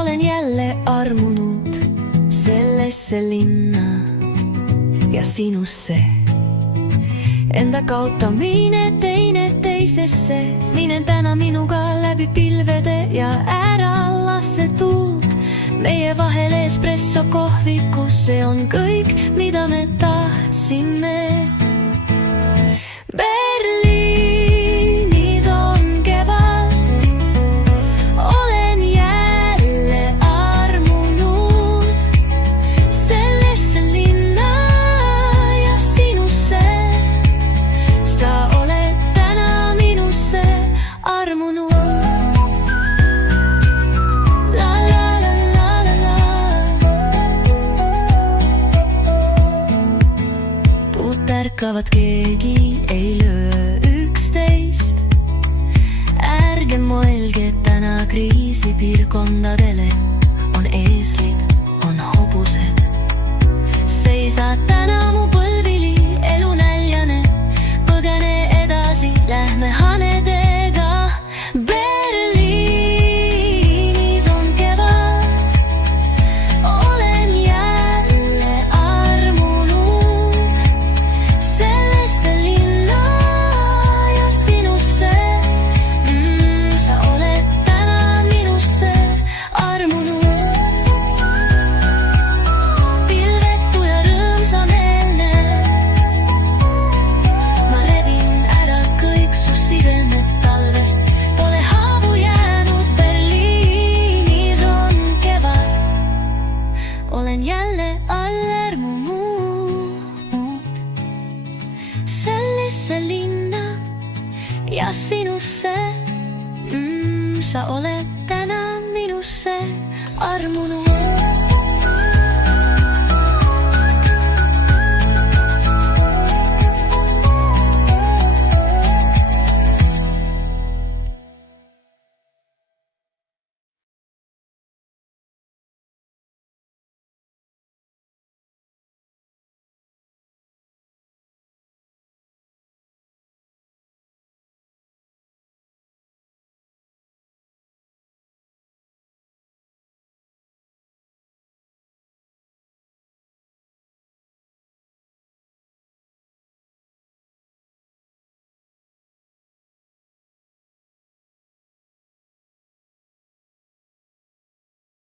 Olen jälle armunut sellesse linna ja sinusse. Enda kautta mine teineteisesse. Minen täna minuga läbi pilvede ja ära lase tuult meie vahel espresso kohvikus. See on kõik, mida me tahtsime. Berliinis on kevad, olen jälle armunud sellesse linna ja sinusse. Sa oled täna minusse armunud. Tärkavad, keegi ei löö üksteist. Ärge mõelge täna kriisipiirkondadele. On eeslid, on hobused. Seisa täna mu põlvili, elu näljane. Põgene edasi, lähme hanedega. Berliinis on kevad, olen jälle armunud sellesse linna ja sinusse. Sa oled täna minusse armunud. Pilvetu ja rõõmsameelne, ma rebin ära kõik su sidemed talvest. Pole haavu jäänud, Berliinis on kevad. Olen jälle armunud sellesse linna ja sinusse. Sa oled täna minusse armunud.